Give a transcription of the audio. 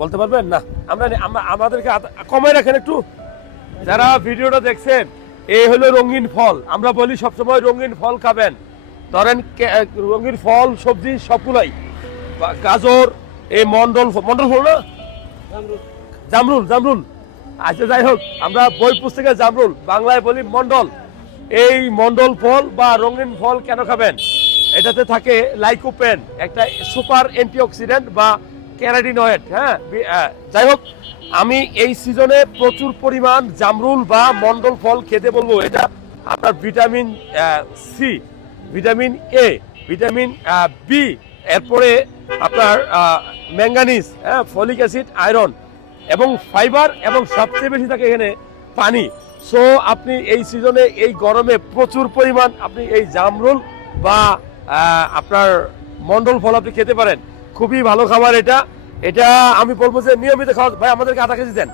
বলতে পারবেন না? আমাদেরকে কমায় রাখেন একটু। যারা ভিডিওটা দেখছেন, এই হলো রঙিন ফল। আমরা বলি সবসময় রঙিন ফল খাবেন। ধরেন রঙিন ফল সবজি সবগুলাই, গাজর, এই মন্ডল ফল না, জামরুল জামরুল। আচ্ছা যাই হোক, আমরা বই পুস্তকে জামরুল, বাংলায় বলি মন্ডল। এই মন্ডল ফল বা রঙিন ফল কেন খাবেন? এটাতে থাকে লাইকোপেন, একটা সুপার অ্যান্টিঅক্সিডেন্ট বা ক্যারোটিনয়েড। হ্যাঁ, যাই হোক, আমি এই সিজনে প্রচুর পরিমাণ জামরুল বা মন্ডল ফল খেতে বলবো। এটা আপনার vitamin C, vitamin A, vitamin B, এরপরে আপনার ম্যাঙ্গানিজ, হ্যাঁ, ফলিক অ্যাসিড, আয়রন এবং ফাইবার, এবং সবচেয়ে বেশি থাকে এখানে পানি। সো আপনি এই সিজনে, এই গরমে প্রচুর পরিমাণ আপনি এই জামরুল বা আপনার মন্ডল ফল আপনি খেতে পারেন। খুবই ভালো খাবার এটা। এটা আমি বলবো যে নিয়মিত খাওয়া। ভাই আমাদেরকে আধা কেজি দেন।